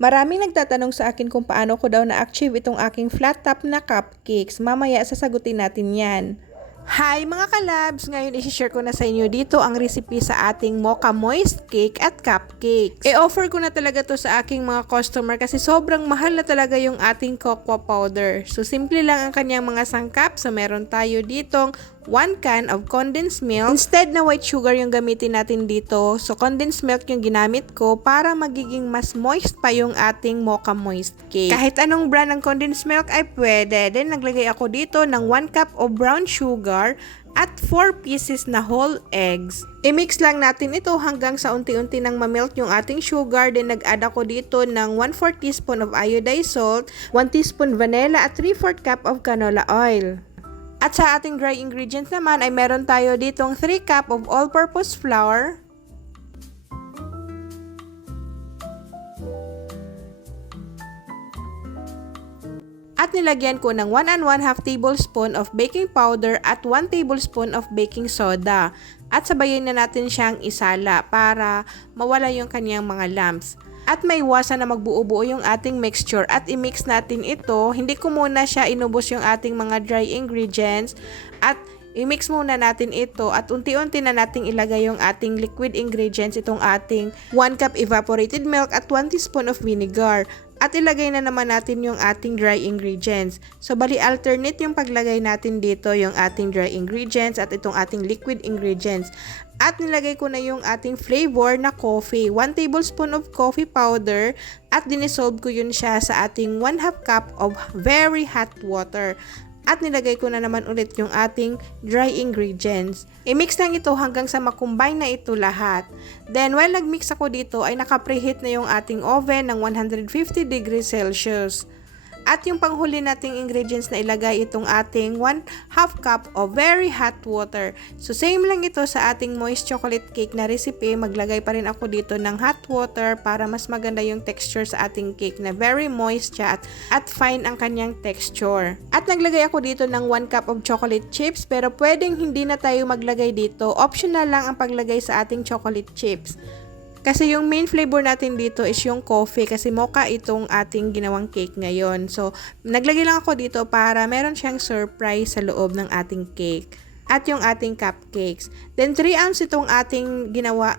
Maraming nagtatanong sa akin kung paano ko daw na-achieve itong aking flat top na cupcakes. Mamaya sasagutin natin yan. Hi mga kalabs! Ngayon isi-share ko na sa inyo dito ang recipe sa ating mocha moist cake at cupcakes. I-offer ko na talaga to sa aking mga customer kasi sobrang mahal na talaga yung ating cocoa powder. So simple lang ang kanyang mga sangkap. So meron tayo ditong 1 can of condensed milk. Instead na white sugar yung gamitin natin dito, so condensed milk yung ginamit ko para magiging mas moist pa yung ating mocha moist cake. Kahit anong brand ng condensed milk ay pwede. Then naglagay ako dito ng 1 cup of brown sugar at 4 pieces na whole eggs. I-mix lang natin ito hanggang sa unti-unti nang ma-melt yung ating sugar. Then nag-add ako dito ng 1/4 teaspoon of iodized salt, 1 teaspoon vanilla at 3/4 cup of canola oil. At sa ating dry ingredients naman ay meron tayo ditong 3 cup of all-purpose flour, at nilagyan ko ng 1 1/2 tablespoon of baking powder at 1 tablespoon of baking soda. At sabayin na natin siyang isala para mawala yung kanyang mga lumps. At may iwasan na magbuo-buo yung ating mixture at i-mix natin ito. Hindi ko muna siya inubos yung ating mga dry ingredients at i-mix muna natin ito at unti-unti na nating ilagay yung ating liquid ingredients, itong ating 1 cup evaporated milk at 1 teaspoon of vinegar. At ilagay na naman natin yung ating dry ingredients. So, bali alternate yung paglagay natin dito, yung ating dry ingredients at itong ating liquid ingredients. At nilagay ko na yung ating flavor na coffee. 1 tablespoon of coffee powder at dinisolve ko yun siya sa ating 1/2 cup of very hot water. At nilagay ko na naman ulit yung ating dry ingredients. I-mix lang ito hanggang sa makombine na ito lahat. Then, while nag-mix ako dito, ay naka-preheat na yung ating oven ng 150 degrees Celsius. At yung panghuli nating ingredients na ilagay itong ating 1/2 cup of very hot water. So same lang ito sa ating moist chocolate cake na recipe. Maglagay pa rin ako dito ng hot water para mas maganda yung texture sa ating cake na very moist siya at fine ang kanyang texture. At naglagay ako dito ng 1 cup of chocolate chips, pero pwedeng hindi na tayo maglagay dito. Optional lang ang paglagay sa ating chocolate chips. Kasi yung main flavor natin dito is yung coffee kasi mocha itong ating ginawang cake ngayon. So, naglagay lang ako dito para meron siyang surprise sa loob ng ating cake. At yung ating cupcakes. Then, 3 ounce itong ating ginawa.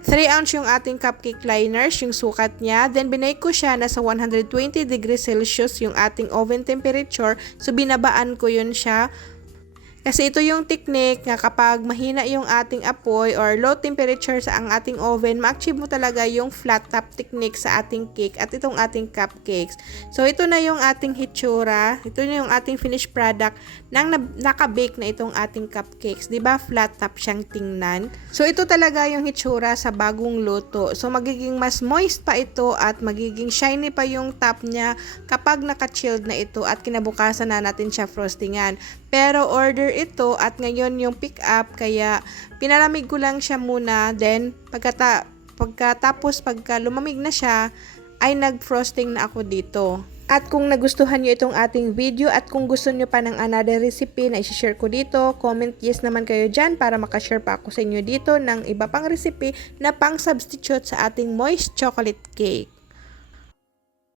3 ounce yung ating cupcake liners, yung sukat niya. Then, binake ko siya na sa 120 degrees Celsius yung ating oven temperature. So, binabaan ko yun siya. Kasi ito yung technique na kapag mahina yung ating apoy or low temperature sa ang ating oven, ma-achieve mo talaga yung flat top technique sa ating cake at itong ating cupcakes. So ito na yung ating hitsura, ito na yung ating finished product nang naka-bake na itong ating cupcakes. 'Di ba? Flat top siyang tingnan. So ito talaga yung hitsura sa bagong luto. So magiging mas moist pa ito at magiging shiny pa yung top niya kapag naka-chilled na ito at kinabukasan na natin siya frostingan. Pero order ito at ngayon yung pick up kaya pinalamig ko lang siya muna, then pagka lumamig na siya ay nag-frosting na ako dito. At kung nagustuhan nyo itong ating video at kung gusto nyo pa ng another recipe na i-share ko dito, comment yes naman kayo dyan para makashare pa ako sa inyo dito ng iba pang recipe na pang substitute sa ating moist chocolate cake.